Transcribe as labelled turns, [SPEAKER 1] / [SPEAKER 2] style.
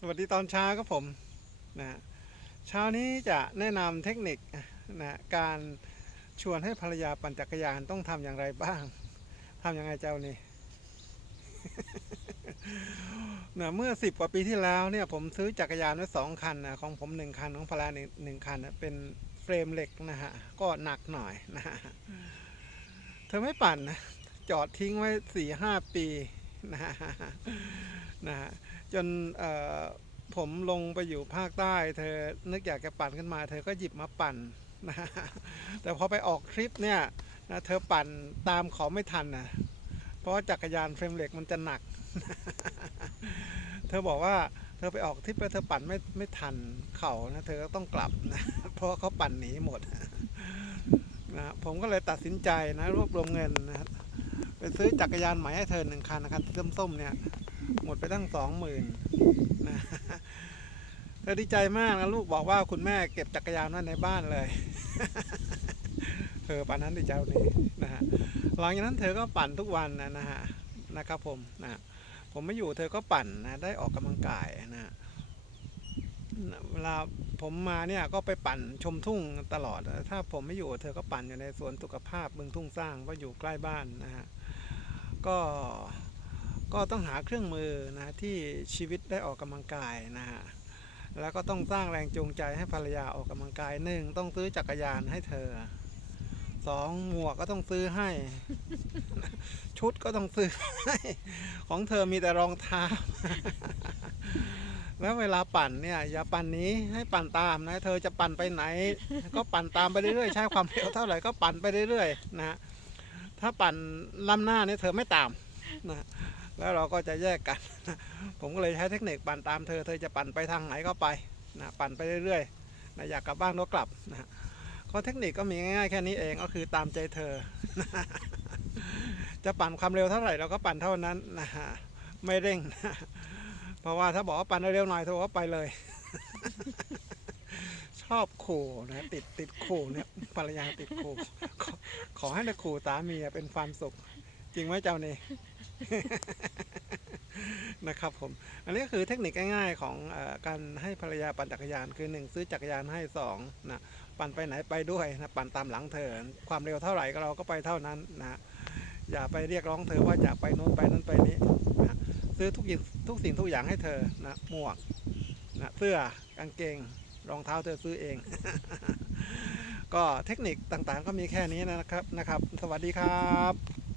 [SPEAKER 1] สวัสดีตอนเช้าครับผมนะเช้านี้จะแนะนำเทคนิคนะการชวนให้ภรรยาปั่นจักรยานต้องทำอย่างไรบ้างทำยังไงเจ้านี่นะเมื่อสิบกว่าปีที่แล้วเนี่ยผมซื้อจักรยานไว้สองคันนะของผมหนึ่งคันของภรรยาหนึ่งคันนะเป็นเฟรมเหล็กนะฮะก็หนักหน่อยนะฮะเธอไม่ปั่นนะจอดทิ้งไว้สี่ห้าปีนะฮะนะฮะ จนผมลงไปอยู่ภาคใต้ เธอนึกอยากจะปั่นขึ้นมา เธอก็หยิบมาปั่นนะแต่พอไปออกทริปเนี่ยนะเธอปั่นตามเขาไม่ทันนะเพราะจักรยานเฟรมเหล็กมันจะหนัก เธอบอกว่าเธอไปออกทริปแล้วเธอปั่นไม่ไม่ทันเขานะเธอก็ต้องกลับนะเพราะเขาปั่นหนีหมดนะผมก็เลยตัดสินใจนะรวบรวมเงินนะไปซื้อจักรยานใหม่ให้เธอหนึ่งคันนะครับส้มๆเนี่ย หมดไปตั้งสองหมื่นนะเธอดีใจมากนะลูกบอกว่าคุณแม่เก็บจักรยานไว้ในบ้านเลยเธอป่านนั้นดิเจ้านี่นะฮะหลังจากนั้นเธอก็ปั่นทุกวันนะนะฮะนะครับผมนะผมไม่อยู่เธอก็ปั่นนะได้ออกกำลังกายนะเวลาผมมาเนี่ยก็ไปปั่นชมทุ่งตลอด ถ้าผมไม่อยู่เธอก็ปั่นอยู่ในสวนสุขภาพบึงทุ่งสร้างเพราะอยู่ใกล้บ้านนะฮะก็ ก็ต้องหาเครื่องมือนะที่ชีวิตได้ออกกำลังกายนะฮะแล้วก็ต้องสร้างแรงจูงใจให้ภรรยาออกกำลังกายหนึ่งต้องซื้อจักรยานให้เธอสองหมวกก็ต้องซื้อให้ ชุดก็ต้องซื้อให้ของเธอมีแต่รองเท้าแล้วเวลาปั่นเนี่ยอย่าปั่นนี้ให้ปั่นตามนะ เธอจะปั่นไปไหน ก็ปั่นตามไปเรื่อยๆใช้ความเร็วเท่าไหร่ก็ปั่นไปเรื่อยๆนะฮะถ้าปั่นล้ำหน้าเนี่ยเธอไม่ตามนะ แล้วเราก็จะแยกกัน ผมก็เลยใช้เทคนิคปั่นตามเธอ เธอจะปั่นไปทางไหนก็ไปนะปั่นไปเรื่อยๆนะอยากกลับบ้านก็กลับนะก็เทคนิคก็มีง่ายๆแค่นี้เองก็คือตามใจเธอ จะปั่นความเร็วเท่าไหร่เราก็ปั่นเท่านั้นนะฮะไม่เร่งนะเพราะว่าถ้าบอกว่าปั่นเร็วหน่อยเธอว่าไปเลย ชอบขู่นะติดติดขู่เนี่ยภรรยาติดขู่ขอขอให้ได้ขู่สามีเป็นความสุข จริงไหมเจ้านี่ นะครับผม อันนี้ก็คือเทคนิคง่ายๆของอการให้ภรรยาปั่นจักรยานคือหนึ่งซื้อจักรยานให้สองนะปั่นไปไหนไปด้วยนะปั่นตามหลังเธอความเร็วเท่าไหร่ก็เราก็ไปเท่านั้นนะอย่าไปเรียกร้องเธอว่าอยากไปโน้นไปนั้นไปนี้นะซื้อทุกอย่างทุกสิ่งทุกอย่างให้เธอนะหมวกนะเสื้อกางเกงรองเท้าเธอซื้อเอง ก็เทคนิคต่างๆก็มีแค่นี้นะครับนะครับ สวัสดีครับ